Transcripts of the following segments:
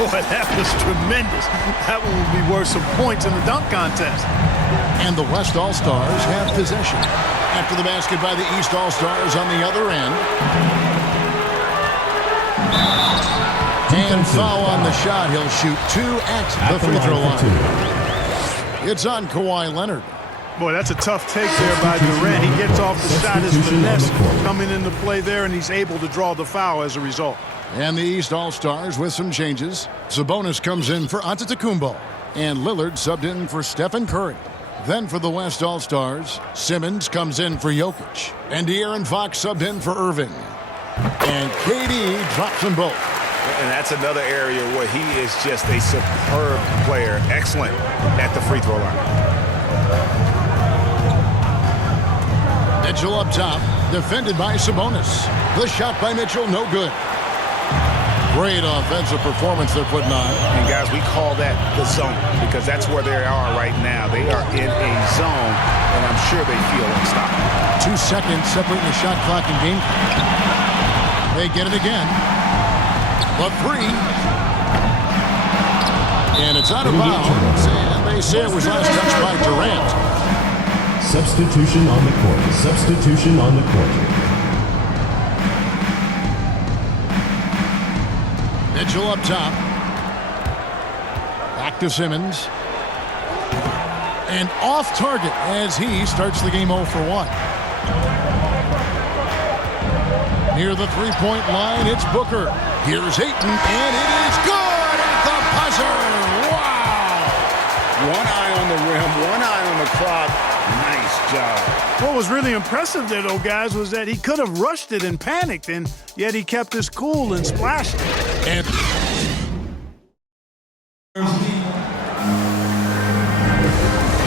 Boy, that was tremendous. That one will be worth some points in the dunk contest. And the West All-Stars have possession. After the basket by the East All-Stars on the other end. And foul on the shot. He'll shoot 2 at the free throw line. It's on Kawhi Leonard. Boy, that's a tough take there by Durant. He gets off the shot, his finesse coming into play there, and he's able to draw the foul as a result. And the East All-Stars with some changes. Sabonis comes in for Antetokounmpo. And Lillard subbed in for Stephen Curry. Then for the West All-Stars, Simmons comes in for Jokic. And De'Aaron Fox subbed in for Irving. And KD drops them both. And that's another area where he is just a superb player. Excellent at the free throw line. Mitchell up top, defended by Sabonis. The shot by Mitchell, no good. Great offensive performance they're putting on. And guys, we call that the zone because that's where they are right now. They are in a zone, and I'm sure they feel unstoppable. 2 seconds separating the shot clock and game. They get it again. The 3. And it's out of bounds. And they say it was last touched by Durant. Substitution on the court. Substitution on the court. Mitchell up top. Back to Simmons. And off target as he starts the game 0 for 1. Near the three-point line, it's Booker. Here's Ayton, and it is good at the buzzer. Wow! One eye on the rim, one eye on the clock. Nice job. What was really impressive there, though, guys, was that he could have rushed it and panicked, and yet he kept his cool and splashed it. And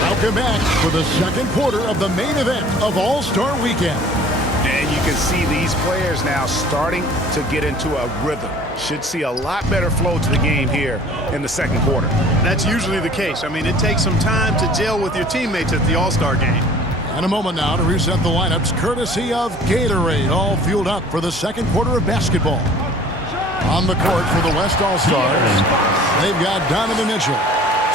welcome back for the second quarter of the main event of All-Star Weekend. And you can see these players now starting to get into a rhythm. Should see a lot better flow to the game here in the second quarter. That's usually the case. I mean, it takes some time to gel with your teammates at the All-Star game. And a moment now to reset the lineups courtesy of Gatorade, all fueled up for the second quarter of basketball. On the court for the West All-Stars, they've got Donovan Mitchell.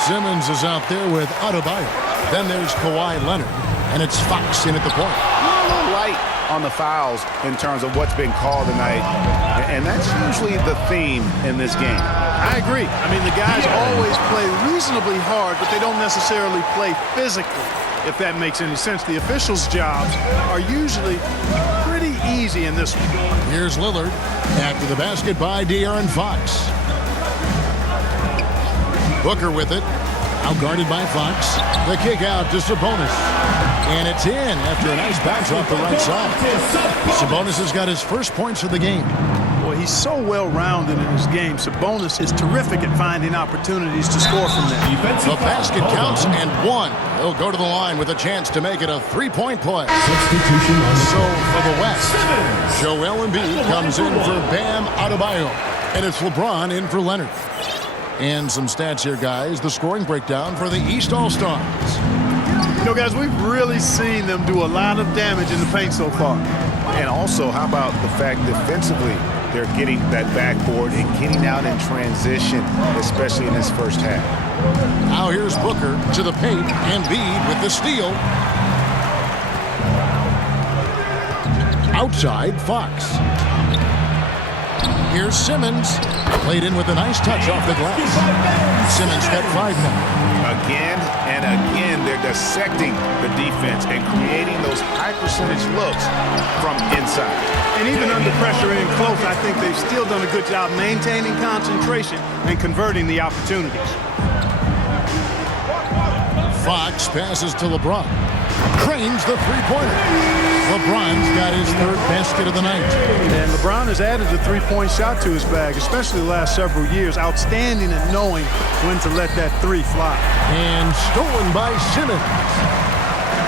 Simmons is out there with Adebayo. Then there's Kawhi Leonard, and it's Fox in at the point. A little light on the fouls in terms of what's been called tonight, and that's usually the theme in this game. I agree. I mean, the guys always play reasonably hard, but they don't necessarily play physically, if that makes any sense. The officials' jobs are usually pretty easy in this one. Here's Lillard after the basket by De'Aaron Fox. Booker with it, out guarded by Fox. The kick out to Sabonis. And it's in after a nice bounce off the right side. Sabonis has got his first points of the game. Boy, he's so well-rounded in his game. Sabonis is terrific at finding opportunities to score from there. The basket counts and 1. He'll go to the line with a chance to make it a three-point play. Substitution on the So for the West, Joel Embiid comes in for Bam Adebayo. And it's LeBron in for Leonard. And some stats here, guys. The scoring breakdown for the East All-Stars. You know, guys, we've really seen them do a lot of damage in the paint so far. And also, how about the fact defensively, they're getting that backboard and getting out in transition, especially in this first half. Now here's Booker to the paint, and Embiid with the steal. Outside, Fox. Here's Simmons. Played in with a nice touch off the glass. Simmons got 5 now. Again and again, they're dissecting the defense and creating those high-percentage looks from inside. And even under pressure and in close, I think they've still done a good job maintaining concentration and converting the opportunities. Fox passes to LeBron. Cranes the three-pointer. LeBron's got his 3rd basket of the night. And LeBron has added the three-point shot to his bag, especially the last several years. Outstanding at knowing when to let that 3 fly. And stolen by Simmons.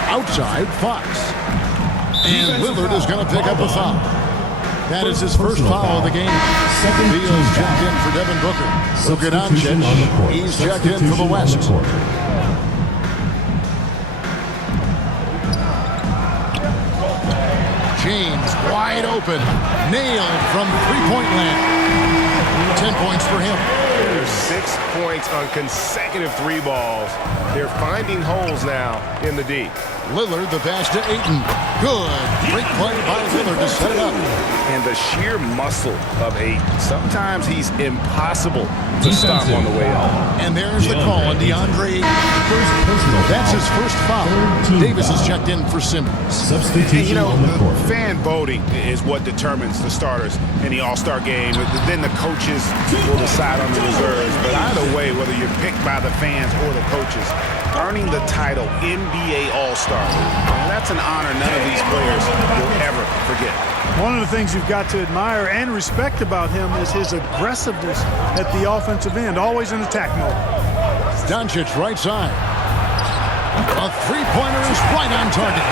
Outside, Fox. And Lillard is going to pick up a foul. That is his first foul of the game. Beal's checked in for Devin Booker. Luka Doncic, he's checked in for the West. James wide open. Nailed from three-point land. 10 points for him. 6 points on consecutive 3 balls. They're finding holes now in the D. Lillard, the pass to Ayton. Good. Great play by Lillard to set it up. And the sheer muscle of Ayton. Sometimes he's impossible to stop on the way up. And there's the call on DeAndre. First personal That's foul. his first foul. Team Davis foul. is checked in for Simmons. And, Substitution on the court. fan voting is what determines the starters in the All-Star game. Then the coaches will decide on the reserves. But either way, whether you're picked by the fans or the coaches, earning the title NBA All-Star, that's an honor none of these players will ever forget. One of the things you've got to admire and respect about him is his aggressiveness at the offensive end, always in attack mode. Doncic right side. A three-pointer is right on target.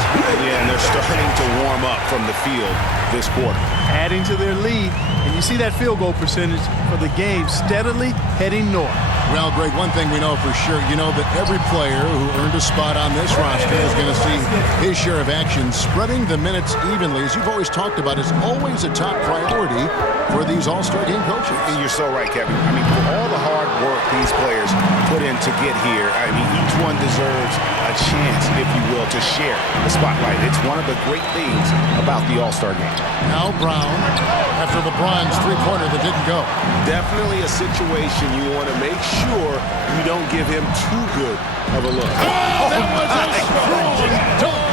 Yeah, and they're starting to warm up from the field this quarter. Adding to their lead, and you see that field goal percentage for the game steadily heading north. Well, Greg, one thing we know for sure, you know that every player who earned a spot on this roster is going to see his share of action. Spreading the minutes evenly, as you've always talked about, is always a top priority for these All-Star game coaches. And you're so right, Kevin. I mean, for all the hard work these players put in to get here, I mean, each one deserves a chance, if you will, to share the spotlight. It's one of the great things about the All-Star game. Now Brown, after LeBron's three-pointer that didn't go. Definitely a situation you want to make sure you don't give him too good of a look. That was a strong dunk.